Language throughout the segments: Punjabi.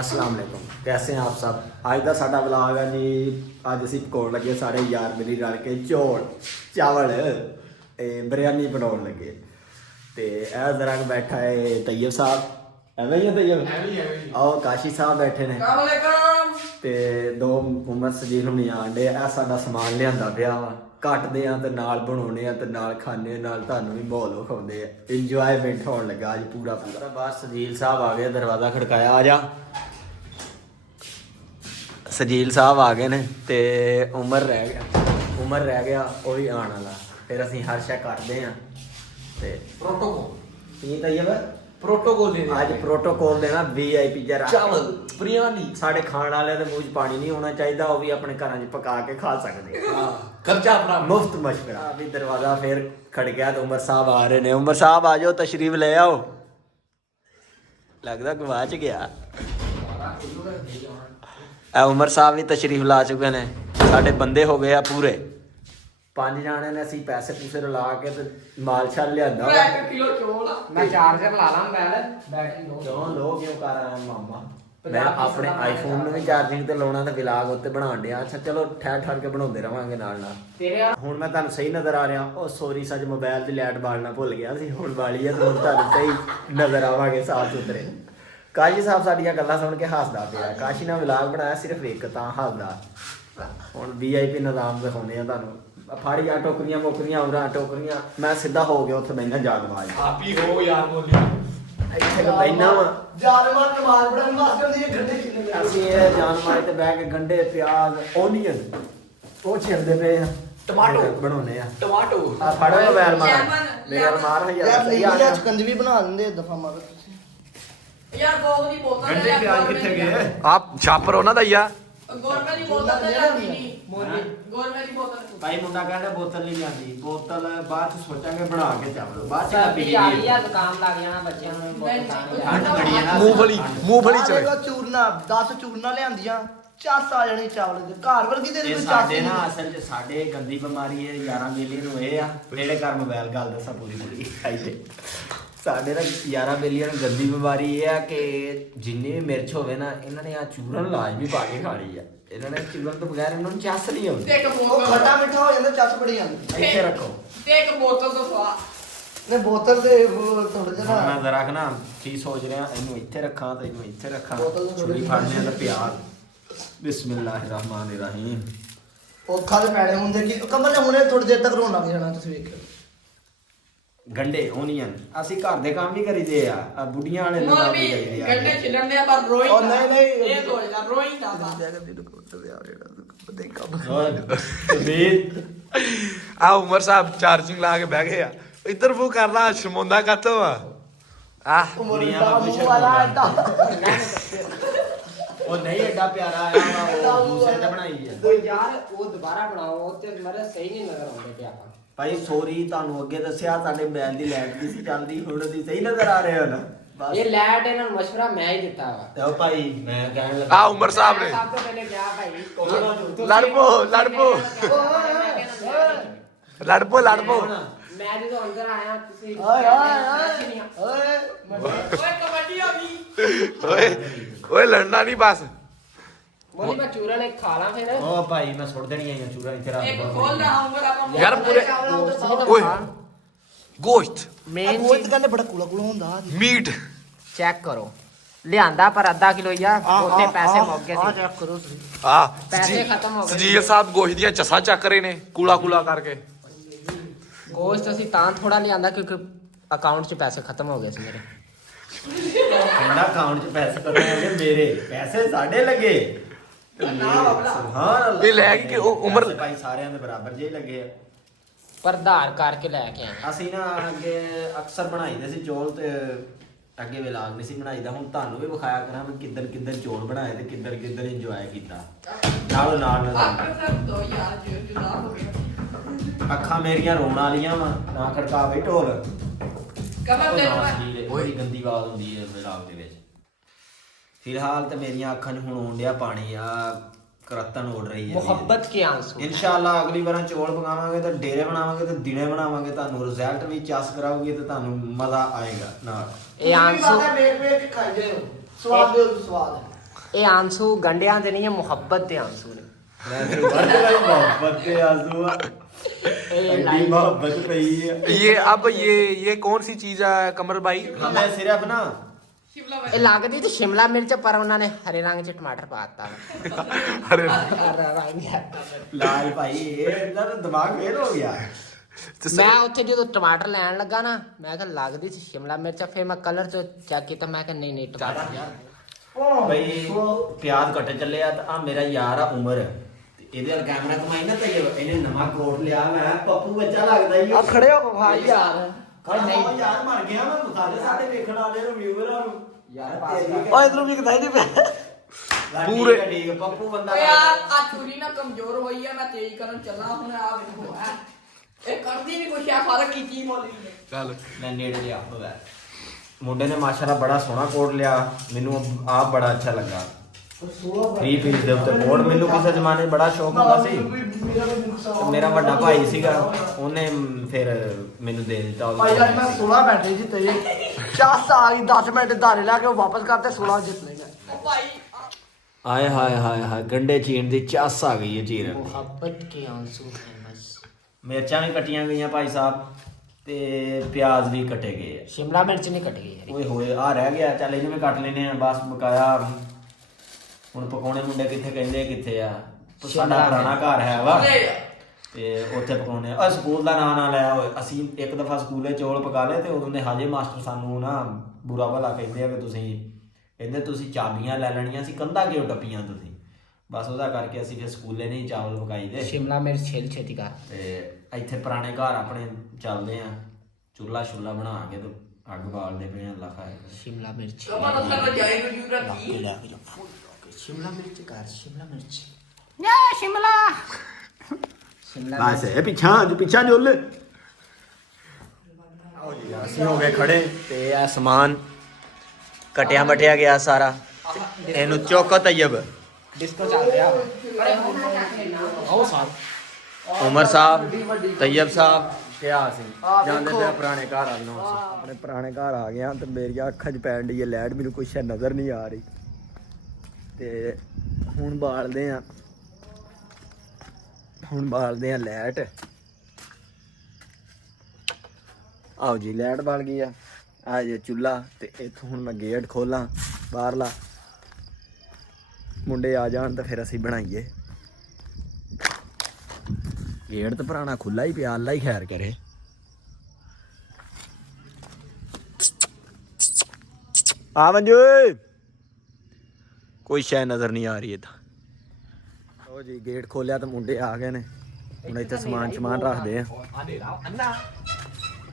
अस्सलाम वालेकुम, कैसे हैं आप सब। आज का साडा व्लॉग है जी। अज असीं पकाउण लगे सारे यार मिली रल के चौल चावल बिरयानी बनाउण लगे। ते ए जरा बैठा है तैयब साहब, एवें ही है तैयब, आओ काशी साहब बैठे ने ते दो उमर सजील हुणी आंडे। ए साडा समान लिआंदा पिया वा, ਕੱਟਦੇ ਆ ਤੇ ਨਾਲ ਬਣਾਉਣੇ ਆ ਤੇ ਨਾਲ ਖਾਣੇ ਨਾਲ ਤੁਹਾਨੂੰ ਵੀ ਮਾਹੌਲ ਵਿਖਾਉਂਦੇ ਆ। ਇੰਜੋਇਮੈਂਟ ਹੋਣ ਲੱਗਾ ਅੱਜ ਪੂਰਾ ਪੂਰਾ। ਬਾਹਰ ਸਜੀਲ ਸਾਹਿਬ ਆ ਗਏ, ਦਰਵਾਜ਼ਾ ਖੜਕਾਇਆ, ਆ ਜਾ। ਸਜੀਲ ਸਾਹਿਬ ਆ ਗਏ ਨੇ ਤੇ ਉਮਰ ਰਹਿ ਗਿਆ ਉਹ ਵੀ ਆਉਣ ਵਾਲਾ। ਫਿਰ ਅਸੀਂ ਹਰ ਸ਼ੈ ਕਰਦੇ ਆ ਤੇ प्रोटोकॉल ਕੀ ਤੈਯਬ प्रोटोकॉल देना ਅੱਜ ਪ੍ਰੋਟੋਕੋਲ ਦੇਣਾ VIP ਜਰਾ चावल बिरयानी ਸਾਡੇ ਖਾਣ ਵਾਲਿਆਂ ਦੇ ਮੂੰਹ 'ਚ ਪਾਣੀ ਨਹੀਂ ਹੋਣਾ ਚਾਹੀਦਾ, ਉਹ ਵੀ ਆਪਣੇ ਘਰਾਂ 'ਚ ਪਕਾ ਕੇ ਖਾ ਸਕਦੇ ਆ। खर्चा अपना मुफ्त मशवरा। अभी दरवाजा फिर खड़ गया तो उमर साहब आ रहे ने। उमर साहब आ जाओ, तशरीफ ले आओ। लगता गवाच गया। उमर साहब भी तशरीफ ला चुके ने। साडे बंदे हो गए पूरे 5 जाने ने। असी पैसे पूसे रला के ते माल शाल लियांदा। 1 किलो चौल मैं चार्जर ला ला बैटरी लो क्यों कर रहा है मामा। मैं अपने आईफोन ਨੂੰ ਵੀ ਚਾਰਜਿੰਗ ਤੇ ਲਾਉਣਾ ਤੇ ਵਲੌਗ ਉੱਤੇ ਬਣਾਉਣ ਡਿਆ। ਅੱਛਾ ਚਲੋ ਠਹਿਰ ਕੇ ਬਣਾਉਂਦੇ ਰਵਾਂਗੇ ਨਾਲ ਨਾਲ। ਹੁਣ ਮੈਂ ਤੁਹਾਨੂੰ ਸਹੀ ਨਜ਼ਰ ਆ ਰਿਹਾ। ਉਹ ਸੋਰੀ ਸੱਚ ਮੋਬਾਈਲ ਦੀ ਲਾਈਟ ਬਾਲਣਾ ਭੁੱਲ ਗਿਆ ਸੀ, ਹੁਣ ਵਾਲੀ ਹੈ ਤੇ ਹੁਣ ਤੁਹਾਨੂੰ ਸਹੀ ਨਜ਼ਰ ਆਵਾਂਗੇ ਸਾਫ ਸੁਥਰੇ। ਕਾਸ਼ੀ ਸਾਹਿਬ ਸਾਡੀਆਂ ਗੱਲਾਂ ਸੁਣ ਕੇ ਹੱਸਦਾ ਪਿਆ। ਕਾਸ਼ੀ ਨੇ ਵਲੌਗ ਬਣਾਇਆ ਸਿਰਫ ਇੱਕ ਤਾਂ ਹੱਸਦਾ। ਹੁਣ VIP ਨਿਜ਼ਾਮ ਦਿਖਾਉਂਦੇ ਆ ਤੁਹਾਨੂੰ। ਫਾੜੀ ਆ ਟੋਕਰੀਆਂ ਮੋਕਰੀਆਂ ਉਰਾਂ ਟੋਕਰੀਆਂ। ਮੈਂ ਸਿੱਧਾ ਹੋ ਗਿਆ ਉੱਥੇ ਬੈਠਾ ਜਾਗਵਾਜ। आप ही हो यार बोलिए ਇੱਥੇ ਕਿ ਬੈਠਾ ਵਾ जानवर के मार बड़ा वास्ते दी गड्ढे कितने ਅਸੀਂ ਇਹ ਜਾਨ ਮਾਰੇ ਤੇ ਬਹਿ ਕੇ ਗੰਢੇ ਪਿਆਜ਼ ਓਨੀਅਨ ਉਹ ਛਿਲਦੇ ਪਏ ਆ। ਟਮਾਟੋ ਬਣਾਉਣੇ ਆ। टमाटो ਆ ਫੜੋ ਮੋਬਾਈਲ ਮਾਰ ਮੇਰਾ ਮਾਰ ਹੈ ਯਾਰ ਸਹੀ ਆ ਗਿਆ। ਚਕੰਦ ਵੀ ਬਣਾ ਦਿੰਦੇ ਦਫਾ ਮਾਰੋ ਤੁਸੀਂ ਯਾਰ ਕੋਕ ਦੀ ਬੋਤਲ गड्ढे प्याज कितने गए ਆਪ ਛਾਪਰ ਉਹਨਾਂ ਦਾ ਹੀ ਆ। ਗੋਰਮੇ ਦੀ ਬੋਤਲ ਤੇ ਜਾਂਦੀ ਨਹੀਂ ਗੋਰਮੇ ਦੀ ਬੋਤਲ ਭਾਈ ਮੁੰਡਾ ਕਹਿੰਦਾ ਬੋਤਲ ਨਹੀਂ ਲਿਆਂਦੀ। ਬੋਤਲ ਬਾਅਦ ਚ ਸੋਚਾਂਗੇ ਬਣਾ ਕੇ ਚਾਵਲ ਬਾਅਦ ਚ ਪੀ ਆ ਲਈ। ਦੁਕਾਨ ਲੱਗ ਜਾਣਾ ਬੱਚਿਆਂ ਨੂੰ ਠੰਡ ਬੜੀ ਹੈ ਨਾ। ਮੂੰਗਫਲੀ ਆਹ ਚ ਦੇਖੋ ਚੂਰਨਾ 10 ਚੂਰਨਾ ਲਿਆਂਦੀਆਂ ਚੱਸ ਆ ਜਾਣੀ ਚਾਵਲ ਦੇ ਘਰ ਵਰਗੀ ਤੇਰੀ ਇਹ ਕੋਈ ਚੱਸ ਸਾਡੇ ਨਹੀਂ। ਨਾ ਅਸਲ ਚ ਸਾਡੇ ਗੰਦੀ ਬਿਮਾਰੀ ਹੈ 11 ਮਿਲੀਅਨ ਨੂੰ ਇਹ ਆ ਜਿਹੜੇ ਘਰ ਮੋਬਾਈਲ ਗੱਲ ਦੱਸਾਂ ਪੂਰੀ ਇੱਥੇ ਸਾਡੇ ਨਾ 11 ਮਿਲੀਅਨ ਗੰਦੀ ਬਿਮਾਰੀ ਇਹ ਆ ਕਿ ਜਿੰਨੀ ਵੀ ਮਿਰਚ ਹੋਵੇ ਨਾ ਇਹਨਾਂ ਨੇ ਆ ਚੂਰਨ ਲਾਜ਼ਮੀ ਪਾ ਕੇ ਖਾਣੀ ਆ। ਇਹਨਾਂ ਨੇ ਚੂਰਨ ਤੋਂ ਬਗੈਰ ਇਹਨਾਂ ਨੂੰ ਚੱਸ ਨਹੀਂ ਆਉਂਦੀ। ਤੇ ਇੱਕ ਉਹ ਬੋਤਲ ਖੱਟਾ ਮਿੱਠਾ ਹੋ ਜਾਂਦਾ ਚੱਸ ਬੜੀ ਜਾਂਦੀ। ਇੱਥੇ ਰੱਖੋ। ਤੇ ਇੱਕ ਬੋਤਲ ਤੋਂ ਸਵਾ ਨੇ ਬੋਤਲ ਦੇ ਥੋੜਾ ਜਿਹਾ ਮੈਂ ਜ਼ਰਾ ਨਾ ਕੀ ਸੋਚ ਰਿਹਾ, ਇਹਨੂੰ ਇੱਥੇ ਰੱਖਾਂ ਤੇ ਇਹਨੂੰ ਇੱਥੇ ਰੱਖਾਂ। ਬੋਤਲ ਤੋਂ ਛੁਰੀ ਫੜਨੇ ਆ ਤੇ ਪਿਆਜ਼। ਬਿਸਮਿਲ੍ਲਾਹਿਰਰਹਿਮਾਨਿਰਰਹੀਮ। ਔਖਾ ਤੇ ਪੈਣੇ ਹੁੰਦੇ ਕਿ ਕਮਲ ਨੇ ਹੁਣੇ ਥੋੜੀ ਦੇਰ ਤੱਕ ਰੋਣ ਲੱਗ ਜਾਣਾ ਤੁਸੀਂ ਵੇਖਿਓ। ਗੰਡੇ ਓਨੀਅਨ ਅਸੀਂ ਘਰ ਦੇ ਕੰਮ ਵੀ ਕਰੀਦੇ ਆ ਬੁੱਢੀਆਂ ਵਾਲੇ ਨੂੰ ਮੋਰ ਕੰਮ ਵੀ ਵੀ ਕਰੀਦੇ ਆ। ਗੰਡੇ ਛਿਲਣ ਦੇ ਪਰ ਰੋਈ ਉਹ ਨਹੀਂ ਇਹ ਦੋ ਜਾਂ ਰੋਈ ਦਾ ਆ ਉਮਰ ਸਾਹਿਬ ਚਾਰਜਿੰਗ ਲਾ ਕੇ ਬਹਿ ਗਏ ਆ। ਇੱਧਰ ਮੂੰਹ ਕਰ ਲਾ, ਸ਼ਰਮੁੰਦਾ ਕਾਤੋਂ ਆ। ਆ ਕੁੜੀਆਂ ਦਾ ਕੁਛ ਉਹ ਨਹੀਂ ਐਡਾ ਪਿਆਰਾ ਆਇਆ ਉਹ ਦੂਸਰੇ ਤੇ ਬਣਾਈ ਆ। ਕੋਈ ਯਾਰ ਉਹ ਦੁਬਾਰਾ ਬਣਾਓ ਤੇ ਮੇਰੇ ਸਹੀ ਨਹੀਂ ਨਜ਼ਰ ਆਉਂਦੇ ਤੇ ਆਪਾਂ ਭਾਈ ਸੋਰੀ ਤੁਹਾਨੂੰ ਅੱਗੇ ਦੱਸਿਆ ਸਾਡੇ ਮੋਬਾਈਲ ਦੀ ਲਾਈਟ ਦੀ ਸੀ ਚੱਲਦੀ, ਹੁਣ ਦੀ ਸਹੀ ਨਜ਼ਰ ਆ ਰਹੇ ਹੋ ਨਾ। ਬਸ ਇਹ ਲੈਟ ਇਹਨਾਂ ਨੂੰ ਮਸ਼ਵਰਾ ਮੈਂ ਹੀ ਦਿੱਤਾ ਵਾ ਤੇ ਉਹ ਭਾਈ ਮੈਂ ਕਹਿਣ ਲੱਗਾ ਆ ਉਮਰ ਸਾਹਿਬ ਨੇ ਸਭ ਤੋਂ ਪਹਿਲੇ ਗਿਆ ਭਾਈ ਲੜਪੋ ਮੈਂ ਜਦੋਂ ਅੰਦਰ ਆਇਆ ਤੁਸੀਂ ਓਏ ਓਏ ਓਏ ਕਬੱਡੀ ਹੋ ਗਈ। ਓਏ ਲੜਨਾ ਨਹੀਂ ਬਸ। ਮੋਲੀ ਮੈਂ ਚੂਰਨ ਇੱਕ ਖਾ ਲਾਂ ਫਿਰ ਉਹ ਭਾਈ ਮੈਂ ਸੁੱਟ ਦੇਣੀ ਆਈਆਂ ਚੂਰਾ ਇੱਥੇ ਰੱਖ ਇੱਕ ਖੋਲ ਲੈ ਆਉਂਗਾ ਆਪਾਂ ਯਾਰ ਪੂਰੇ ਓਏ ਗੋਸ਼ਤ ਮੇਨ ਉਹ ਤਾਂ ਕਹਿੰਦੇ ਬੜਾ ਕੂਲਾ ਕੂਲਾ ਹੁੰਦਾ। ਮੀਟ ਚੈੱਕ ਕਰੋ ਲਿਆਂਦਾ ਪਰ ਅੱਧਾ ਕਿਲੋ ਹੀ ਆ ਉੱਥੇ ਪੈਸੇ ਮੁੱਕ ਗਏ ਆ ਸੀ ਚੈੱਕ ਕਰੋ ਤੁਸੀਂ। ਆ ਪੈਸੇ ਖਤਮ ਹੋ ਗਏ ਸਜੀਲ ਸਾਹਿਬ ਗੋਸ਼ਤ ਦੀਆਂ ਚਸਾਂ ਚੱਕ ਰਹੇ ਨੇ ਕੂਲਾ ਕਰਕੇ। ਗੋਸ਼ਤ ਅਸੀਂ ਤਾਂ ਥੋੜਾ ਲਿਆਂਦਾ ਕਿਉਂਕਿ ਅਕਾਊਂਟ 'ਚ ਪੈਸੇ ਖਤਮ ਹੋ ਗਏ ਸੀ ਮੇਰੇ। ਕਹਿੰਦਾ ਅਕਾਊਂਟ 'ਚ ਪੈਸੇ ਕੱਢੇ ਹੋਗੇ ਮੇਰੇ ਪੈਸੇ ਸਾਡੇ ਲੱਗੇ। ਸੁਭਾਨ ਅੱਲਾਹ। ਇਹ ਲੈ ਕੇ ਉਹ ਉਮਰ ਪੈਸੇ ਭਾਈ ਸਾਰਿਆਂ ਦੇ ਬਰਾਬਰ ਜੇ ਲੱਗੇ ਆ। ਪਰ ਧਾਰ ਕਰਕੇ ਲੈ ਕੇ ਆਏ ਅਸੀਂ ਨਾ ਅੱਗੇ ਅਕਸਰ ਬਣਾਈਦੇ ਸੀ ਚੌਲ ਤੇ ਅੱਗੇ ਵਲੌਗ ਨਹੀਂ ਸੀ ਬਣਾਈਦਾ। ਹੁਣ ਤੁਹਾਨੂੰ ਵੀ ਵਿਖਾਇਆ ਕਰਾਂ ਮੈਂ ਕਿੱਧਰ ਚੌਲ ਬਣਾਏ ਤੇ ਕਿੱਧਰ ਇੰਜੋਏ ਕੀਤਾ। ਨਾਲੋਂ ਨਾਲ ਆਪ ਦੋ ਯਾਰ ਜੁਦਾ ਹੋ ਗਏ। ਅੱਖਾਂ ਮੇਰੀਆਂ ਰੋਣ ਵਾਲੀਆਂ ਵਾ ਨਾ ਖੜਕਾਵੇ ਢੋਲ। ਕਮਰ ਦੇ ਬੜੀ ਗੰਦੀ ਆਵਾਜ਼ ਹੁੰਦੀ ਹੈ ਵਲੌਗ ਦੇ ਵਿੱਚ। ਫਿਲਹਾਲ ਤੇ ਮੇਰੀਆਂ ਅੱਖਾਂ 'ਚ ਹੁਣ ਆਉਣ ਡਿਆ ਪਾਣੀ ਆ। ਕਰਤਨ ਉੱਡ ਰਹੀ ਹੈ ਮੁਹੱਬਤ ਕੇ ਆਂਸੂ ਇਨਸ਼ਾਅੱਲਾ। ਅਗਲੀ ਵਾਰਾਂ ਚੌਲ ਪਕਾਵਾਂਗੇ ਤੇ ਡੇਰੇ ਬਣਾਵਾਂਗੇ ਤੇ ਦਿਨੇ ਬਣਾਵਾਂਗੇ। ਤੁਹਾਨੂੰ ਰਿਜ਼ਲਟ ਵੀ ਚਸ ਕਰਾਉਗੀ ਤੇ ਤੁਹਾਨੂੰ ਮਜ਼ਾ ਆਏਗਾ ਨਾਲ। ਇਹ ਆਂਸੂ ਵੇਖ ਵੇਖ ਕੇ ਖਾਈ ਜਾਓ ਸਵਾਦ ਦੇ ਸਵਾਦ। ਇਹ ਆਂਸੂ ਗੰਡਿਆਂ ਦੇ ਨਹੀਂ ਹੈ, ਮੁਹੱਬਤ ਦੇ ਆਂਸੂ ਨੇ। ਮੈਂ ਫਿਰ मोहब्बत के आंसू ऐसी मोहब्बत पई है। ये अब ये कौन सी चीज है कमर भाई? हमें सिर्फ ना शिमला ਇਹ ਲੱਗਦੀ ਤੇ ਸ਼ਿਮਲਾ ਮਿਰਚ, ਪਰ ਉਹਨਾਂ ਨੇ ਹਰੇ ਰੰਗ ਚ ਟਮਾਟਰ ਪਾਤਾ। अरे लाल भाई ये इतना तो दिमाग फेल हो गया। ਮੈਂ ਉੱਥੇ ਜਦੋਂ ਟਮਾਟਰ ਲੈਣ ਲੱਗਾ ਨਾ, ਮੈਂ ਕਿਹਾ ਲੱਗਦੀ ਸੀ ਸ਼ਿਮਲਾ ਮਿਰਚ, ਫਿਰ ਮੈਂ ਕਲਰ ਤੋਂ ਚੈੱਕ ਕੀਤਾ, ਮੈਂ ਕਿਹਾ ਨਹੀਂ ਟਮਾਟਰ ਯਾਰ। ਬਈ ਪਿਆਜ਼ ਕੱਟ ਚੱਲਿਆ ਤਾਂ ਆ ਮੇਰਾ ਯਾਰ ਆ ਉਮਰ ਤੇ ਇਹਦੇ ਨਾਲ ਕੈਮਰਾ ਕਮਾਈ ਨਾ ਤੇ ਇਹਨੇ ਨਵਾਂ ਕੋਟ ਲਿਆ। ਮੈਂ ਪੱਪੂ ਬੱਚਾ ਲੱਗਦਾ ਹੀ ਆ ਖੜੇ ਹੋ ਭਾਈ ਯਾਰ। ਨਹੀਂ ਯਾਰ ਮਰ ਗਿਆ ਮੈਂ ਬਖਾ ਦੇ ਸਾਡੇ ਵੇਖਣ ਵਾਲੇ ਨੂੰ ਵਿਊਅਰਾਂ ਨੂੰ ਯਾਰ। ਓਏ ਇਧਰੋਂ ਵੀ ਕਿਦਾਂ ਨਹੀਂ ਪਿਆ। ਪੂਰੇ ਠੀਕ ਪੱਪੂ ਬੰਦਾ ਯਾਰ ਆ ਚੂਰੀ ਨਾ ਕਮਜ਼ੋਰ ਹੋਈ ਆ, ਮੈਂ ਤੇਜ਼ ਕਰਨ ਚੱਲਾ ਹੁਣ। ਆ ਵੇਖੋ ਹੈ ਇਹ ਕਰਦੀ ਨਹੀਂ ਕੁਛ, ਆ ਫਰਕ ਕੀ ਬੋਲੀ ਨੇ। चल ਮੈਂ ਨੇੜੇ ਲਿਆ ਹੋਇਆ ਮੁੰਡੇ ਨੇ ਮਾਸ਼ਾਅੱਲਾ ਬੜਾ ਸੋਹਣਾ ਕੋਟ ਲਿਆ, ਮੈਨੂੰ ਆਪ ਬੜਾ ਅੱਛਾ ਲੱਗਾ। 3 ਪੀਸ ਦੇ ਉੱਤੇ ਕੋਟ ਮੈਨੂੰ ਕਿਸੇ ਜ਼ਮਾਨੇ ਬੜਾ ਸ਼ੌਕ ਹੁੰਦਾ ਸੀ ਤੇ ਮੇਰਾ ਵੱਡਾ ਭਾਈ ਸੀਗਾ, ਉਹਨੇ ਫਿਰ ਮੈਨੂੰ ਦੇ ਦਿੱਤਾ। ਭਾਈ ਯਾਰ ਮੈਂ 16 ਬੈਠੇ ਸੀ ਤੇ ਚੱਸ ਆ ਗਈ 10 ਮਿੰਟ ਧਾਰੇ ਲਾ ਕੇ ਉਹ ਵਾਪਸ ਕਰਤੇ 16 ਜਿੱਤ ਲੈ ਗਏ। ਉਹ ਭਾਈ ਆਏ ਹਾਏ ਹਾਏ ਹਾਏ ਗੰਡੇ ਚੀਣ ਦੀ ਚੱਸ ਆ ਗਈ ਹੈ ਚੀਰਨ ਦੀ। ਮੁਹੱਬਤ ਕੇ ਆਂਸੂ ਹੈ ਬਸ। ਮਿਰਚਾਂ ਵੀ ਕੱਟੀਆਂ ਗਈਆਂ ਭਾਈ ਸਾਹਿਬ ਤੇ ਪਿਆਜ਼ ਵੀ ਕੱਟੇ ਗਏ ਆ। ਸ਼ਿਮਲਾ ਮਿਰਚ ਨਹੀਂ ਕੱਟ ਗਈ ਯਾਰ। ਓਏ ਹੋਏ ਆ ਰਹਿ ਗਿਆ, ਚੱਲ ਇਹਨੂੰ ਵੀ ਕੱਟ ਲੈਨੇ ਆ ਬਸ ਬਕਾਇਆ। ਹੁਣ ਪਕਾਉਣੇ ਮੁੰਡੇ ਕਿੱਥੇ ਕਹਿੰਦੇ ਕਿੱਥੇ ਆ? ਸਾਡਾ ਪੁਰਾਣਾ ਘਰ ਹੈ ਵਾ ਤੇ ਉੱਥੇ ਪਕਾਉਣੇ ਆ। ਸਕੂਲ ਦਾ ਨਾਂ ਨਾ ਲਿਆ ਹੋਏ। ਅਸੀਂ ਇੱਕ ਦਫਾ ਸਕੂਲੇ ਚੌਲ ਪਕਾ ਲਏ ਤੇ ਉਦੋਂ ਦੇ ਹਾਜੇ ਮਾਸਟਰ ਸਾਨੂੰ ਨਾ ਬੁਰਾ ਭਲਾ ਕਹਿੰਦੇ ਆ ਕਿ ਤੁਸੀਂ ਚਾਬੀਆਂ ਲੈ ਲੈਣੀਆਂ ਸੀ, ਕੰਧਾਂ ਕਿਉਂ ਟੱਪੀਆਂ ਤੁਸੀਂ? ਬਸ ਉਹਦਾ ਕਰਕੇ ਅਸੀਂ ਫਿਰ ਸਕੂਲੇ ਨਹੀਂ ਚਾਵਲ ਪਕਾਈ ਦੇ। ਸ਼ਿਮਲਾ ਮਿਰਚ ਛੇਤੀ ਕਰ। ਤੇ ਇੱਥੇ ਪੁਰਾਣੇ ਘਰ ਆਪਣੇ ਚੱਲਦੇ ਆ, ਚੁੱਲ੍ਹਾ ਛੁੱਲਾ ਬਣਾ ਕੇ ਤੇ ਅੱਗ ਬਾਲਦੇ ਪਏ ਆ। ਅੱਲਾ ਖਾਏ ਸ਼ਿਮਲਾ ਮਿਰਚ ਕਮਾ ਤਾਂ ਸਾਨੂੰ ਜਾਈ ਨੂੰ ਜੂਰਾ ਕੀ ਸ਼ਿਮਲਾ ਮਿਰਚ ਕਰ। ਸ਼ਿਮਲਾ ਮਿਰਚ ਨਾ ਸ਼ਿਮਲਾ ਸ਼ਿਮਲਾ ਬਸ ਇਹ ਪਿੱਛਾ ਜੁੱਲ। ਆਓ ਜੀ ਅਸੀਂ ਹੋ ਗਏ ਖੜੇ ਤੇ ਇਹ ਸਮਾਨ ਕਟਿਆ ਮਟਿਆ ਗਿਆ ਸਾਰਾ। ਇਹਨੂੰ ਚੁੱਕ ਤੈਯਬ। ਡਿਸਕੋ ਚੱਲ ਰਿਹਾ। ਆਓ ਸਾਹਿਬ, ਉਮਰ ਸਾਹਿਬ, ਤੈਯਬ ਸਾਹਿਬ ਕਿਹਾ ਸੀ ਜਾਂਦੇ ਤੇ ਪੁਰਾਣੇ ਘਰ ਆ ਨੂੰ। ਆਪਣੇ ਪੁਰਾਣੇ ਘਰ ਆ ਗਏ ਤੇ ਮੇਰੀਆਂ ਅੱਖਾਂ 'ਚ ਪੈਣ ਡਈ ਹੈ ਲਾਈਟ, ਮੈਨੂੰ ਕੁਛ ਨਜ਼ਰ ਨਹੀਂ ਆ ਰਹੀ ਤੇ ਹੁਣ ਬਾਲਦੇ ਆ ਲਾਈਟ। ਆਓ ਜੀ ਲਾਈਟ ਬਲ ਗਈ ਆ ਜੇ ਚੁੱਲ੍ਹਾ ਤੇ ਇੱਥੋਂ ਹੁਣ ਮੈਂ ਗੇਟ ਖੋਲਾਂ ਬਾਹਰਲਾ, ਮੁੰਡੇ ਆ ਜਾਣ ਤਾਂ ਫਿਰ ਅਸੀਂ ਬਣਾਈਏ। ਗੇਟ ਤਾਂ ਪੁਰਾਣਾ ਖੁੱਲਾ ਹੀ ਪਿਆ, ਅੱਲਾ ਹੀ ਖੈਰ ਕਰੇ। ਆ ਮੰਜੂ ਕੋਈ ਸ਼ੈ ਨਜ਼ਰ ਨਹੀਂ ਆ ਰਹੀ ਤਾਂ। ਉਹ ਜੀ ਗੇਟ ਖੋਲਿਆ ਤਾਂ ਮੁੰਡੇ ਆ ਗਏ ਨੇ, ਹੁਣ ਇੱਥੇ ਸਮਾਨ ਰੱਖਦੇ ਆ।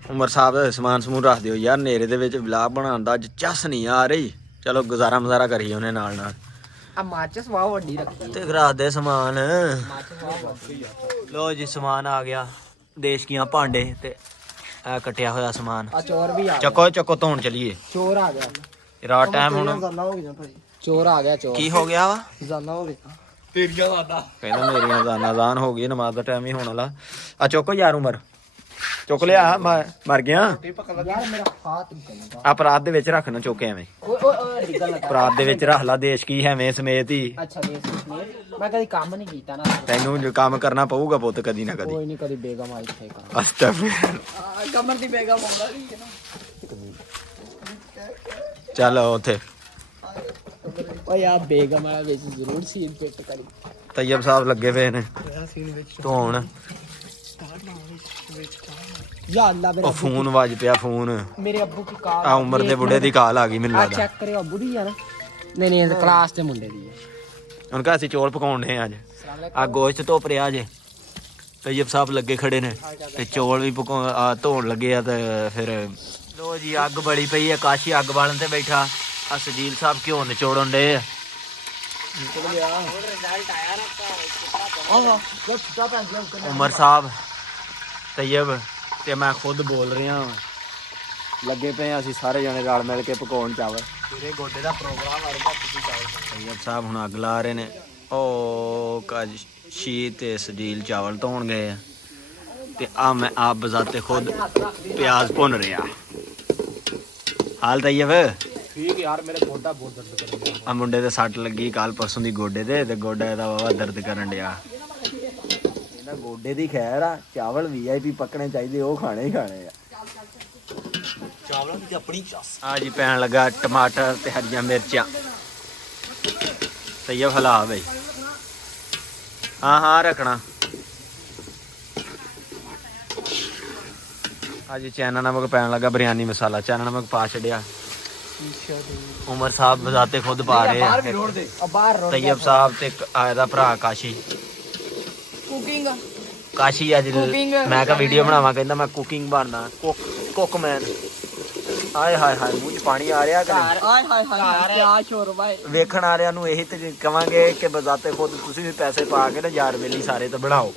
ਉਮਰ ਸਾਹਿਬ ਸਮਾਨ ਸਮੂਨ ਰੱਖ ਦਿਓ ਯਾਰ, ਨੇਰੇ ਦੇ ਵਿੱਚ ਵਲੌਗ ਬਣਾਉਣ ਦਾ ਅੱਜ ਚੱਸ ਨਹੀਂ ਆ ਰਹੀ। ਚਲੋ ਗੁਜ਼ਾਰਾ ਮਜ਼ਾਰਾ ਕਰੀਏ ਉਹਨੇ ਨਾਲ ਆ ਮਾਚਸ ਵਾਹ ਵੱਡੀ ਰੱਖੀ ਤੇ ਰੱਖਦੇ ਸਮਾਨ। ਮਾਚਸ ਵਾਹ ਵੱਡੀ ਆ। ਲੋ ਜੀ ਸਮਾਨ ਆ ਗਿਆ, ਦੇਸ਼ਕੀਆਂ ਭਾਂਡੇ ਤੇ ਇਹ ਕੱਟਿਆ ਹੋਇਆ ਸਮਾਨ। ਆ ਚੋਰ ਵੀ ਆ ਗਿਆ। ਚੱਕੋ ਧੋਣ ਚਲੀਏ। ਚੋਰ ਆ ਗਿਆ। ਰਾਤ ਟਾਈਮ ਹੁਣ ਜ਼ਾਨਾ ਹੋ ਗਿਆ ਭਾਈ। ਚੋਰ ਆ ਗਿਆ। ਚੋਰ ਕੀ ਹੋ ਗਿਆ ਵਾ? ਜ਼ਾਨਾ ਹੋ ਗਿਆ। तेरिया दादा ਕਹਿੰਦਾ ਮੇਰੀਆਂ ਜ਼ਾਨ ਹੋ ਗਈ, ਨਮਾਜ਼ ਦਾ ਟਾਈਮ ਹੀ ਹੋਣ ਵਾਲਾ। ਆ ਚੁੱਕੋ ਯਾਰ ਉਮਰ, ਚੁੱਕ ਲਿਆ। ਮਰ ਗਿਆ ਯਾਰ ਮੇਰਾ ਹੱਥ ਗੰਦਾ। ਆ ਪਰਾਤ ਦੇ ਵਿੱਚ ਰੱਖਣਾ ਚੁੱਕ ਐਵੇਂ। ਓਏ ਡਿੱਗਣ ਲੱਗਾ। ਪਰਾਤ ਦੇ ਵਿੱਚ ਰੱਖ ਲਾ, ਦੇਸ਼ਕੀ ਹੈਵੇਂ ਸਮੇਤ ਹੀ। ਅੱਛਾ ਮੈਂ ਕਦੀ ਕੰਮ ਨਹੀਂ ਕੀਤਾ ਨਾ। ਤੈਨੂੰ ਜੋ ਕੰਮ ਕਰਨਾ ਪਊਗਾ ਪੁੱਤ ਕਦੀ ਨਾ ਕਦੀ। ਕੋਈ ਨਹੀਂ, ਕਦੀ ਬੇਗਮ ਆਈ ਥੇ ਕੰਮ। ਅਸਤਗਫਿਰ। ਕਮਰ ਦੀ ਬੇਗਮ ਆਉਂਦਾ ਨਹੀਂ ਹੈ ਨਾ। ਚੱਲ ਉੱਥੇ ਓਏ ਆ ਬੇਗਮ ਵਾਲਾ ਵਿੱਚ ਜ਼ਰੂਰ ਸੀਨ ਫਿੱਟ ਕਰੀ। ਤੈਯਬ ਸਾਹਿਬ ਲੱਗੇ ਪਏ ਨੇ ਧੋਣ। ਯਾ ਅੱਲਾ ਉਹ ਫੋਨ ਵੱਜ ਪਿਆ, ਫੋਨ। ਮੇਰੇ ਅੱਬੂ ਕੀ ਕਾਲ ਆ ਉਮਰ ਦੇ ਬੁੱਢੇ ਦੀ ਕਾਲ ਆ ਗਈ ਮੈਨੂੰ ਆ ਲੱਗਦਾ। ਚੈੱਕ ਕਰਿਓ, ਬੁੜੀ ਆ ਨਾ। ਨਹੀਂ ਇਹ ਕਲਾਸ ਦੇ ਮੁੰਡੇ ਦੀ ਹੈ। ਹੁਣ ਕਾ ਅਸੀਂ ਚੌਲ ਪਕਾਉਣ ਨੇ ਅੱਜ। ਆ ਗੋਸ਼ਤ ਧੁੱਪ ਰਿਹਾ ਜੇ, ਤੈਯਬ ਸਾਹਿਬ ਲੱਗੇ ਖੜੇ ਨੇ ਤੇ ਚੌਲ ਵੀ ਧੋਣ ਲੱਗੇ ਆ। ਤੇ ਫਿਰ ਲੋ ਜੀ ਅੱਗ ਬੜੀ ਪਈ ਹੈ, ਕਾਸ਼ੀ ਅੱਗ ਬਾਲਣ ਤੇ ਬੈਠਾ। ਆ ਸਜੀਲ ਸਾਹਿਬ ਘਿਓ ਨਿਚੋੜਨ ਡੇ ਆ। ਉਮਰ ਸਾਹਿਬ, ਤੈਯਬ ਤੇ ਮੈਂ ਖੁਦ ਬੋਲ ਰਿਹਾ ਹਾਂ। ਲੱਗੇ ਪਏ ਆ ਅਸੀਂ ਸਾਰੇ ਜਣੇ ਰਲ ਮਿਲ ਕੇ ਪਕਾਉਣ ਚਾਵਲ। ਤੇਰੇ ਗੋਡੇ ਦਾ ਪ੍ਰੋਗਰਾਮ ਵਰਗਾ ਤੁਸੀਂ ਚਾਵਲ। ਤੈਯਬ ਸਾਹਿਬ ਹੁਣ ਅੱਗ ਲਾ ਰਹੇ ਨੇ। ਉਹ ਕਾਸ਼ੀ ਤੇ ਸਜੀਲ ਚਾਵਲ ਧੋਣ ਗਏ ਆ ਤੇ ਆ ਮੈਂ ਆਪ ਬਜ਼ਾਤੇ ਖੁਦ ਪਿਆਜ਼ ਭੁੰਨ ਰਿਹਾ। ਹਾਲ ਤੈਯਬ ਠੀਕ ਯਾਰ ਮੇਰੇ ਗੋਡਾ ਬਹੁਤ ਦਰਦ ਕਰ ਰਿਹਾ ਆ ਮੁੰਡੇ ਤੇ ਸੱਟ ਲੱਗੀ ਕੱਲ ਪਰਸੋਂ ਦੀ ਗੋਡੇ ਤੇ ਗੋਡਾ ਇਹਦਾ ਵਾਵਾ ਦਰਦ ਕਰਨ ਡਿਆ। ਇਹਨਾਂ ਗੋਡੇ ਦੀ ਖੈਰ ਆ, ਚਾਵਲ VIP ਪੱਕਣੇ ਚਾਹੀਦੇ, ਉਹ ਖਾਣੇ ਹੀ ਖਾਣੇ ਆ। ਚਾਵਲਾਂ ਦੀ ਆਪਣੀ ਚਾਸ। ਆ ਜੀ ਪੈਣ ਲੱਗਾ ਟਮਾਟਰ ਤੇ ਹਰੀਆਂ ਮਿਰਚਾਂ। ਤਈਆ ਹਲਾ ਬਈ। ਹਾਂ ਰੱਖਣਾ। ਅੱਜ ਚੈਨਾ ਨਮਕ ਪੈਣ ਲੱਗਾ, ਬਿਰਿਆਨੀ ਮਸਾਲਾ ਚੈਨਾ ਨਮਕ ਪਾ ਛੱਡਿਆ। ਉਮਰ ਸਾਹਿਬ ਬਜ਼ਾਤੇ ਖੁਦ ਪਾ ਰਹੇ ਆ। ਤੈयब ਸਾਹਿਬ ਤੇ ਇਹਦਾ ਭਰਾ ਕਾਸ਼ੀ। ਕੁਕਿੰਗ ਕਾਸ਼ੀ ਅੱਜ Cooking। ਮੈਂ ਕਿਹਾ ਵੀਡੀਓ ਬਣਾਵਾਂ, ਕਹਿੰਦਾ ਮੈਂ ਕੁਕਿੰਗ ਬਣਦਾ, ਕੁੱਕਮੈਨ। ਹਾਏ ਹਾਏ ਹਾਏ ਮੂੰਹ 'ਚ ਪਾਣੀ ਆ ਰਿਹਾ ਕਿ ਨਹੀਂ? ਆਏ ਹਾਏ ਹਾਏ ਕਿਆ ਸ਼ੋਰਬਾ ਹੈ। ਵੇਖਣ ਵਾਲਿਆਂ ਨੂੰ ਇਹੀ ਤੇ ਕਵਾਂਗੇ ਕਿ ਬਜ਼ਾਤੇ ਖੁਦ ਤੁਸੀਂ ਵੀ ਪੈਸੇ ਪਾ ਕੇ ਨਾ ਯਾਰ ਵੇਲੀ ਸਾਰੇ ਤੇ ਬਣਾਓ।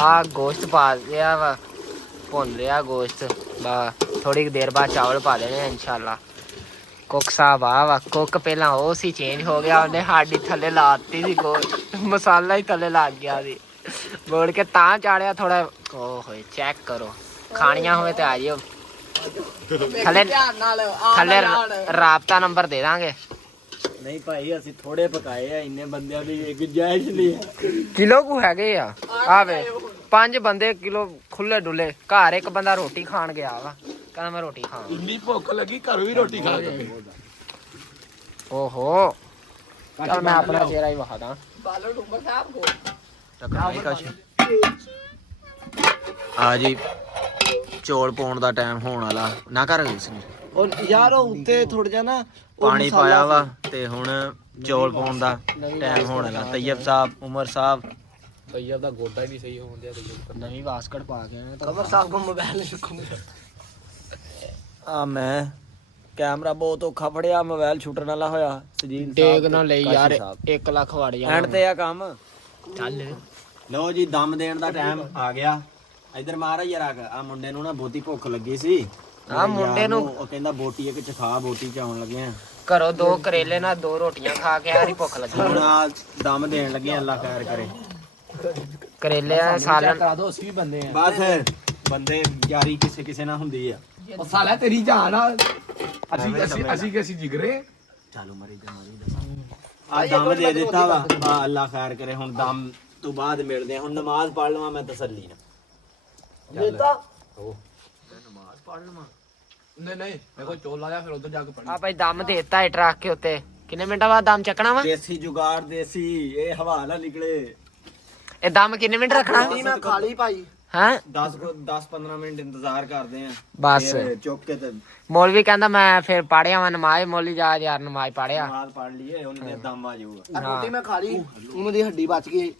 ਆ ਗੋਸ਼ਤ ਪਾ ਲਿਆ ਵਾ, ਭੁੰਨ ਰਿਹਾ ਗੋਸ਼ਤ। ਬਾ ਥੋੜੀ ਦੇਰ ਬਾਅਦ ਚਾਵਲ ਪਾ ਦੇਣੇ ਆ ਇਨਸ਼ਾਅੱਲਾ। ਕੁੱਕ ਸਾਹਿਬ ਆ ਵਾ, ਕੁੱਕ ਪਹਿਲਾਂ ਉਹ ਸੀ, ਚੇਂਜ ਹੋ ਗਿਆ, ਉਹਨੇ ਸਾਡੀ ਥੱਲੇ ਲਾਤੀ ਸੀ ਗੋਸ਼ਤ, ਮਸਾਲਾ ਹੀ ਥੱਲੇ ਲੱਗ ਗਿਆ ਸੀ, ਬੋਲ ਕੇ ਤਾਂ ਚਾੜਿਆ ਥੋੜਾ। ਓ ਹੋਏ ਚੈੱਕ ਕਰੋ, ਖਾਣੀਆਂ ਹੋਵੇ ਤੇ ਆ ਜਿਓ। ਥੱਲੇ ਧਿਆਨ ਨਾਲ ਥੱਲੇ ਰਾਬਤਾ ਨੰਬਰ ਦੇ ਦਾਂਗੇ। ਨਹੀਂ ਭਾਈ ਅਸੀਂ ਥੋੜੇ ਪਕਾਏ ਆ, ਇੰਨੇ ਬੰਦਿਆਂ ਦੀ ਗੁੰਜਾਇਸ਼ ਨਹੀਂ ਹੈ। ਕਿਲੋ ਕੁ ਹੈਗੇ ਆ। ਆਵੇ 5 ਬੰਦੇ ਕਿਲੋ ਖੁੱਲੇ ਡੁੱਲੇ। ਘਰ ਇੱਕ ਬੰਦਾ ਰੋਟੀ ਖਾਣ ਗਿਆ ਵਾ, ਕਹਿੰਦਾ ਮੈਂ ਰੋਟੀ ਖਾਵਾਂ। ਇੰਨੀ ਭੁੱਖ ਲੱਗੀ ਘਰ ਵੀ ਰੋਟੀ ਖਾ ਕੇ। ਓਹੋ ਚੱਲ ਮੈਂ ਆਪਣਾ ਚਿਹਰਾ ਹੀ ਵਹਾਦਾ। ਬਾਲੋ ਡੂੰਬਰ ਸਾਹਿਬ ਕੋ ਰੱਖਣਾ ਹੀ ਕੁਛ। ਆ ਜੀ ਚੌਲ ਪਾਉਣ ਦਾ ਟਾਈਮ ਹੋਣ ਵਾਲਾ ਨਾ ਕਰ ਗਈ ਸੀ। ਔਰ ਯਾਰ ਉਹ ਉੱਤੇ ਥੋੜਾ ਜਿਹਾ ਨਾ ਪਾਣੀ ਪਾਇਆ ਵਾ ਤੇ ਹੁਣ ਚੌਲ ਪਾਉਣ ਦਾ ਟਾਈਮ ਹੋਣ ਵਾਲਾ। ਤैयब ਸਾਹਿਬ, ਉਮਰ ਸਾਹਿਬ। ਤੈयब ਦਾ ਗੋਡਾ ਹੀ ਨਹੀਂ ਸਹੀ ਹੋਣ ਦਿਆ। ਨਵੀਂ ਵਾਸਕਟ ਪਾ ਕੇ ਆਏ ਤਾਂ ਕਮਰ ਸਾਹਿਬ ਕੋ ਮੋਬਾਈਲ ਨਹੀਂ ਰਖੂੰਗਾ। ਆ ਮੈਂ ਕੈਮਰਾ ਬਹੁਤ ਔਖਾ ਫੜਿਆ, ਮੋਬਾਈਲ ਛੁੱਟਣ ਵਾਲਾ ਹੋਇਆ। ਸਜੀਨ ਡੇਗ ਨਾ ਲਈ ਯਾਰ, 1 ਲੱਖ ਵੜ ਐਂਡ ਜਾਣਾ। ਤੇ ਆ ਕੰਮ। ਚੱਲ ਲੋ ਜੀ ਦਮ ਦੇਣ ਦਾ ਟਾਈਮ ਆ ਗਿਆ। ਇਧਰ ਮਾਰਾ ਯਾਰ ਆ ਮੁੰਡੇ ਨੂੰ ਨਾ ਬਹੁਤੀ ਭੁੱਖ ਲੱਗੀ ਸੀ। ਆ ਮੁੰਡੇ ਨੂੰ ਉਹ ਕਹਿੰਦਾ ਬੋਟੀ ਇੱਕ ਚਖਾ, ਬੋਟੀ ਚ ਆਉਣ ਲੱਗੇ ਆ। ਘਰੋਂ 2 ਕਰੇਲੇ ਨਾਲ 2 ਰੋਟੀਆਂ ਖਾ ਕੇ ਆਰੀ ਭੁੱਖ ਲੱਗੀ। ਹੁਣ ਆ ਦਮ ਦੇਣ ਲੱਗੇ, ਅੱਲਾ ਖੈਰ ਕਰੇ। ਕਰੇਲੇ ਦਾ ਸਾਲਨ ਕਰਾ ਦੋ, ਅਸੀਂ ਵੀ ਬੰਦੇ ਆ। ਬਸ ਬੰਦੇ ਯਾਰੀ ਕਿਸੇ ਨਾਲ ਹੁੰਦੀ ਆ। ਉਹ ਸਾਲਾ ਤੇਰੀ ਜਾਨ ਆ। ਅਸੀਂ ਕਿ ਅਸੀਂ ਜਿਗਰੇ। ਚਾਲੂ ਮਰੀ ਆ ਦਮ ਦੇ ਦਿੱਤਾ ਵਾ। ਆ ਅੱਲਾ ਖੈਰ ਕਰੇ। ਹੁਣ ਦਮ ਤੋਂ ਬਾਅਦ ਮਿਲਦੇ ਆ। ਹੁਣ ਨਮਾਜ਼ ਪੜ੍ਹ ਲਵਾਂ ਮੈਂ ਤਸੱਲੀ ਨਾਲ। ਦੇਤਾ ਨਮਾਜ਼ ਪੜ੍ਹ ਲਵਾਂ। ਨਹੀਂ ਮੇਰੇ ਕੋਲ ਚੋਲ ਲਾਇਆ, ਫਿਰ ਉਧਰ ਜਾ ਕੇ ਪੜੀ। ਆ ਭਾਈ ਦਮ ਦੇਤਾ ਹੈ ਟਰੱਕ ਕੇ ਉੱਤੇ। ਕਿੰਨੇ ਮਿੰਟਾਂ ਬਾਅਦ ਦਮ ਚੱਕਣਾ ਵਾ? ਦੇਸੀ ਜੁਗਾੜ, ਦੇਸੀ ਇਹ ਹਵਾ ਨਾ ਨਿਕਲੇ। ਇਹ ਦਮ ਕਿੰਨੇ ਮਿੰਟ ਰੱਖਣਾ? ਮੈਂ ਖਾ ਲਈ ਭਾਈ। ਹਾਂ 10-15 ਮਿੰਟ ਇੰਤਜ਼ਾਰ ਕਰਦੇ ਆ। ਬਸ ਫਿਰ ਚੁੱਕ ਕੇ ਤੇ ਮੌਲਵੀ ਕਹਿੰਦਾ ਮੈਂ ਫਿਰ ਪੜਿਆ ਵਾ ਨਮਾਜ਼। ਮੌਲਵੀ ਜਾ ਯਾਰ ਨਮਾਜ਼ ਪੜਿਆ। ਨਮਾਜ਼ ਪੜ੍ਹ ਲਈਏ, ਉਹਨੇ ਤੇ ਦਮ ਆ ਜਾਊਗਾ। ਰੋਟੀ ਮੈਂ ਖਾ ਲਈ, ਉਹਨਾਂ ਦੀ ਹੱਡੀ ਬਚ ਗਈ।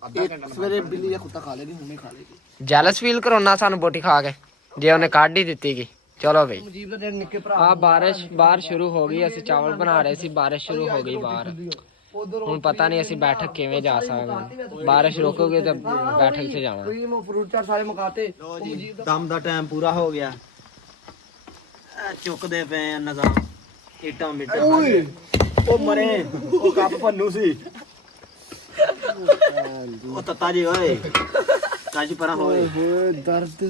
ਸਵੇਰੇ ਬਿੱਲੀ ਦਾ ਕੁੱਤਾ ਖਾ ਲੈਣੀ, ਹੁਣੇ ਖਾ ਲਈ। ਜੈਲਸ ਫੀਲ ਕਰਾਉਣਾ ਸਾਨੂੰ ਬੋਟੀ ਖਾ ਕੇ, ਜੇ ਉਹਨੇ ਕੱਢ ਹੀ ਦਿੱਤੀ ਗਈ। ਚਲੋ ਬਈ ਮੁਜੀਬ ਦਾ ਤੇਰੇ ਨਿੱਕੇ ਭਰਾ ਆ ਬਾਰਿਸ਼ ਸ਼ੁਰੂ ਹੋ ਗਈ। ਅਸੀਂ ਚਾਵਲ ਬਣਾ ਰਹੇ ਸੀ, ਬਾਰਿਸ਼ ਸ਼ੁਰੂ ਹੋ ਗਈ ਬਾਹਰ। ਹੁਣ ਪਤਾ ਨਹੀਂ ਅਸੀਂ ਬੈਠਕ ਕਿਵੇਂ ਜਾ ਸਕਦੇ। ਬਾਰਿਸ਼ ਰੁਕੋਗੇ ਤਾਂ ਬੈਠਕ 'ਚ ਜਾਣਾ। ਕਰੀਮ ਫਰੂਟ ਚਾਟ ਸਾਰੇ ਮੁਕਾਤੇ। ਲੋ ਜੀ ਦਮ ਦਾ ਟਾਈਮ ਪੂਰਾ ਹੋ ਗਿਆ। ਚੁੱਕਦੇ ਪਏ ਆ ਨਜ਼ਾਮ ਇਟਾਂ ਮਿੱਟਾਂ। ਉਹ ਮਰੇ, ਉਹ ਕੱਪ ਭੰਨੂ ਸੀ। ਉਹ ਤੱਤਾ ਜੀ ਓਏ ਕਾਜੀ ਪਰਾਂ ਹੋਏ। ਦਰਦ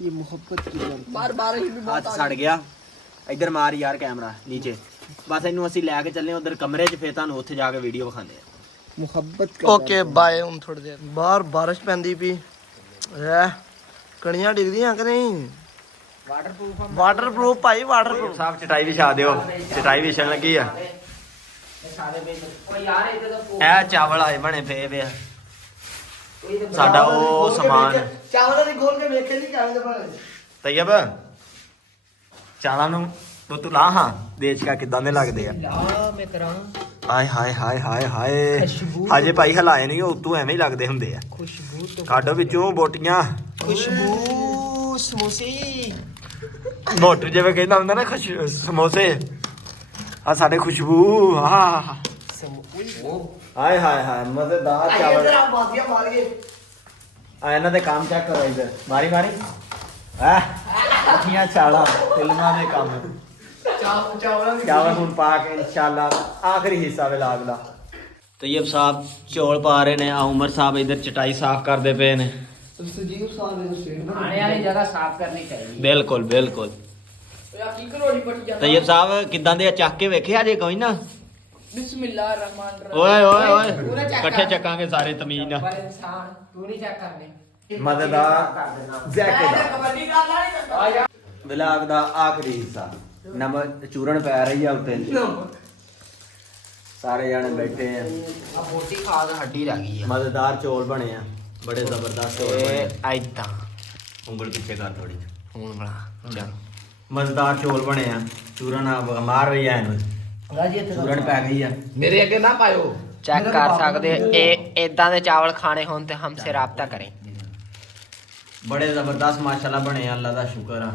ਇਹ ਮੁਹੱਬਤ ਕੀ ਦਰਦ। ਬਾਰ ਬਾਰਿਸ਼ ਵੀ ਬਹੁਤ ਹੱਥ ਸੜ ਗਿਆ। ਇੱਧਰ ਮਾਰ ਯਾਰ ਕੈਮਰਾ ਨੀਚੇ। ਬਸ ਇਹਨੂੰ ਅਸੀਂ ਲੈ ਕੇ ਚੱਲੇ ਉਧਰ ਕਮਰੇ 'ਚ, ਫੇਰ ਤੁਹਾਨੂੰ ਉੱਥੇ ਜਾ ਕੇ ਵੀਡੀਓ ਵਿਖਾਉਂਦੇ ਆ। ਮੁਹੱਬਤ ਓਕੇ ਬਾਏ। ਹੁਣ ਥੋੜੀ ਦੇਰ ਬਾਹਰ ਬਾਰਿਸ਼ ਪੈਂਦੀ ਪਈ ਐ, ਕਣੀਆਂ ਡਿੱਗਦੀਆਂ ਕਿ ਨਹੀਂ? ਵਾਟਰਪ੍ਰੂਫ ਭਾਈ, ਵਾਟਰਪ੍ਰੂਫ। ਸਾਹਿਬ ਚਟਾਈ ਵਿਛਾ ਦਿਓ, ਚਟਾਈ ਵਿਛਣ ਲੱਗੀ ਆ। ਇਹ ਚਾਵਲ ਆਏ ਬਣੇ ਪਏ ਵੇ ਆ। ਸਾਡਾ ਉਹ ਸਮਾਨ ਚਾਵਲਾਂ ਦੀ ਖੋਲ ਕੇ ਵੇਖੇ ਨਹੀਂ ਕਿਵੇਂ ਦੇ ਬਣੇ। ਤैयब ਚਾਲਾਂ ਨੂੰ ਤੂੰ ਲਾ ਹਾਂ ਦੇਖ ਕੇ ਕਿਦਾਂ ਦੇ ਲੱਗਦੇ ਆ। ਮੈਂ ਕਰਾਂ ਹਾਏ ਹਾਏ ਹਾਏ ਹਾਏ ਹਾਏ। ਹਜੇ ਭਾਈ ਹਲਾਏ ਨਹੀਂ, ਉਹ ਤੂੰ ਐਵੇਂ ਹੀ ਲੱਗਦੇ ਹੁੰਦੇ ਆ। ਖੁਸ਼ਬੂ ਤੋਂ ਕਾਢੋ ਵਿੱਚੋਂ ਬੋਟੀਆਂ। ਖੁਸ਼ਬੂ ਸਮੋਸੇ। ਮੋਟਰ ਜਿਵੇਂ ਕਹਿੰਦਾ ਹੁੰਦਾ ਨਾ ਸਮੋਸੇ। ਆ ਸਾਡੇ ਖੁਸ਼ਬੂ। ਆਹ ਹਾਏ ਹਾਏ ਹਾਏ ਮਜ਼ੇਦਾਰ ਚਾਵਲ। ਇਧਰ ਆ ਬਾਦੀਆਂ ਮਾਰ ਗਏ। ਆ ਇਹਨਾਂ ਦੇ ਕੰਮ ਚੈੱਕ ਕਰੋ ਇੱਧਰ। ਮਾਰੀ ਮਾਰੀ ਅੱਖੀਆਂ ਚਾਲਾ ਫਿਲਮਾਂ ਦੇ ਕੰਮ। ਚਾਵਲ ਹੁਣ ਪਾ ਕੇ ਇਨਸ਼ਾਅੱਲਾ ਆਖਰੀ ਹਿੱਸਾ ਵਲੌਗ ਦਾ। ਤैयब ਸਾਹਿਬ ਚੌਲ ਪਾ ਰਹੇ ਨੇ। ਆ ਉਮਰ ਸਾਹਿਬ ਇੱਧਰ ਚਟਾਈ ਸਾਫ਼ ਕਰਦੇ ਪਏ ਨੇ। ਸੁਜੀਬ ਸਾਹਿਬ ਨੇ ਸਟੇਟ ਆਣੇ ਵਾਲੀ ਜਗ੍ਹਾ ਸਾਫ਼ ਕਰਨੀ ਚਾਹੀਦੀ। ਬਿਲਕੁਲ ਬਿਲकुल। ਆ ਕੀ ਕਰੋੜੀ ਪੱਟੀ ਜਾਂਦਾ ਤੈਯਬ ਸਾਹਿਬ ਕਿਦਾਂ ਦੇ ਆ, ਚੱਕ ਕੇ ਵੇਖਿਆ ਜੇ ਕੋਈ ਨਾ? ਬਿਸਮਿਲ੍ਲਾਹ ਰਹਿਮਾਨ ਰਹੀਮ। ਓਏ ਓਏ ਓਏ ਪੂਰਾ ਚੱਕ ਇਕੱਠੇ ਚੱਕਾਂਗੇ ਸਾਰੇ ਤਮੀਨ ਨਾਲ। ਪਰ ਇਨਸਾਨ ਤੂੰ ਨਹੀਂ ਚੈੱਕ ਕਰਨੇ ਮਜ਼ੇਦਾਰ ਜ਼ੈਕ ਮੈਂ ਦਾ ਤਾਂ ਕਬੱਡੀ ਦਾ ਅੱਲਾ ਨਹੀਂ ਕਰਦਾ ਵਲੌਗ ਦਾ ਆਖਰੀ ਹਿੱਸਾ ਨਮਕ ਚੂਰਨ ਪੈ ਰਹੀ ਆ ਉੱਤੇ ਸਾਰੇ ਜਾਣੇ ਬੈਠੇ ਆ। ਆ ਬੋਟੀ ਖਾ ਕੇ ਹੱਡੀ ਰਹਿ ਗਈ ਆ ਮਜ਼ੇਦਾਰ ਚੌਲ ਬਣੇ ਆ, ਬੜੇ ਜ਼ਬਰਦਸਤ ਚੌਲ ਬਣੇ ਇਹ ਆ। ਐਦਾਂ ਉਂਗਲ ਪਿੱਛੇ ਕਰ ਥੋੜੀ ਹੁਣ ਬਣਾ ਚੱਲ ਮਜ਼ੇਦਾਰ ਚੌਲ ਬਣੇ ਆ। ਚੂਰਨ ਆ ਮਾਰ ਰਹੀ ਆ ਇਹਨੂੰ, ਚੂਰਨ ਪੈ ਗਈ ਆ। ਮੇਰੇ ਅੱਗੇ ਨਾ ਪਾਇਓ ਚੈੱਕ ਕਰ ਸਕਦੇ ਇਹ ਇਦਾਂ ਦੇ ਚਾਵਲ ਖਾਣੇ ਹੋਣ ਤੇ ਹਮਸੇ ਰਾਬਤਾ ਕरें। ਬੜੇ ਜ਼ਬਰਦਸਤ ਮਾਸ਼ਾਅੱਲਾ ਬਣੇ ਆ, ਅੱਲਾ ਦਾ ਸ਼ੁਕਰ ਆ।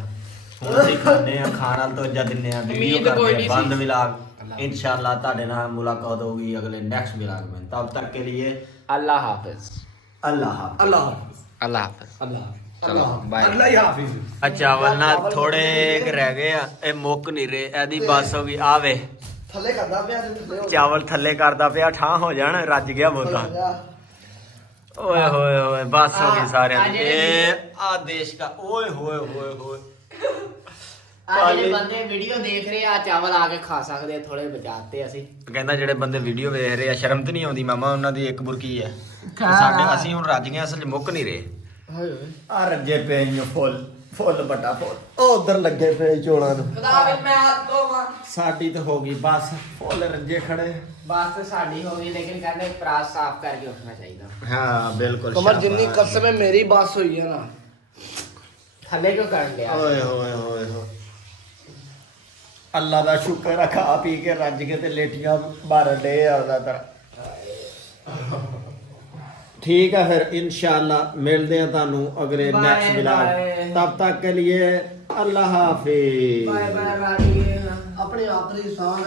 ਹੁਣ ਅਸੀਂ ਖਾਣੇ ਆ, ਖਾਣਾ ਤੋਂ ਜਦ ਦਿੰਨੇ ਆ ਵੀਡੀਓ ਉਮੀਦ ਕੋਈ ਕਰਦੇ ਨਹੀਂ ਆ ਬੰਦ ਵਲੌਗ। इंशाल्लाह ਤੁਹਾਡੇ ਨਾਲ ਮੁਲਾਕਾਤ ਹੋगी अगले नेक्स्ट व्लॉग में। तब तक के लिए अल्लाह हाफिज अल्लाह हाफ़िज़। ਅੱਲਾਹ ਹਾਫਿਜ਼ अल्लाह हाफिज ਅੱਲਾਹ चलो बाय ਅੱਲਾਹ ਹੀ ਹਾਫਿਜ਼। ਚਾਵਲ ਨਾ ਥੋੜੇ ਰਹਿ ਗਏ ਆ, ਇਹ ਮੁੱਕ ਨਹੀਂ ਰਹੇ, ਇਹਦੀ ਬਸ ਹੋ ਗਈ। ਆਵੇ ਥੱਲੇ ਕਰਦਾ ਪਿਆ ਤੇ ਥੱਲੇ ਹੋ ਚਾਵਲ ਥੱਲੇ ਕਰਦਾ ਪਿਆ, ਠਾਂ ਹੋ ਜਾਣ, ਰੱਜ ਗਿਆ ਬੋਤਾ। ਓਏ ਹੋਏ ਹੋਏ ਬਸ ਹੋ ਗਈ ਸਾਰਿਆਂ ਦੀ। ਇਹ ਆ ਦੇਸ਼ ਦਾ ਓਏ ਹੋਏ ਹੋਏ ਹੋਏ आज ਜਿਹੜੇ ਬੰਦੇ ਵੀਡੀਓ ਦੇਖ ਰਹੇ ਆ ਚਾਵਲ ਆ ਕੇ ਖਾ ਸਕਦੇ ਥੋੜੇ ਬਚਾਤੇ ਅਸੀਂ। ਕਹਿੰਦਾ ਜਿਹੜੇ ਬੰਦੇ ਵੀਡੀਓ ਵੇਖ ਰਹੇ ਆ ਸ਼ਰਮ ਤੇ ਨਹੀਂ ਆਉਂਦੀ ਮਾਮਾ, ਉਹਨਾਂ ਦੀ ਇੱਕ ਬੁਰਕੀ ਹੈ। ਸਾਡੇ ਅਸੀਂ ਹੁਣ ਰੱਜ ਗਏ, ਅਸਲ 'ਚ ਮੁੱਕ ਨਹੀਂ ਰਹੇ। ਆ ਰੱਜੇ ਪਏ ਨੇ ਫੁੱਲ ਫੁੱਲ ਵੱਡਾ ਫੁੱਲ, ਉਹ ਉਧਰ ਲੱਗੇ ਪਏ ਚੋਲਾਂ ਨੂੰ। ਖੁਦਾ ਵਿੱਚ ਮੈਂ ਹੱਥ ਧੋਵਾਂ। ਸਾਡੀ ਤਾਂ ਹੋ ਗਈ ਬਸ, ਫੁੱਲ ਰੱਜੇ ਖੜੇ। ਬਸ ਸਾਡੀ ਹੋ ਗਈ ਲੇਕਿਨ ਕਹਿੰਦੇ ਪਰਾਸ ਸਾਫ਼ ਕਰਕੇ ਉੱਠਣਾ ਚਾਹੀਦਾ। ਹਾਂ ਬਿਲਕੁਲ ਕਮਰ ਜਿੰਨੀ ਕਸਮ ਹੈ ਮੇਰੀ ਬਾਸ ਹੋਈ ਹੈ ਨਾ। ਥੱਲੇ ਕਿਉਂ ਕਰਨ ਲਿਆ? ਓਏ ਹੋਏ ਹੋਏ ਹੋਏ ਅੱਲਾ ਦਾ ਸ਼ੁਕਰ ਆ, ਖਾ ਪੀ ਕੇ ਰੱਜ ਕੇ ਤੇ ਲੇਟੀਆਂ ਮਾਰਨ ਡੇ ਆ ਉਹਦਾ ਤਾਂ। ठीक है फिर इंशाल्लाह मिलते हैं ਤੁਹਾਨੂੰ अगले नेक्स्ट व्लॉग। तब तक के लिए अल्लाह हाफिज। ਬਾਏ ਬਾਏ ਰਾਜੀ। ਆਪਣੇ ਆਖਰੀ ਸਾਹ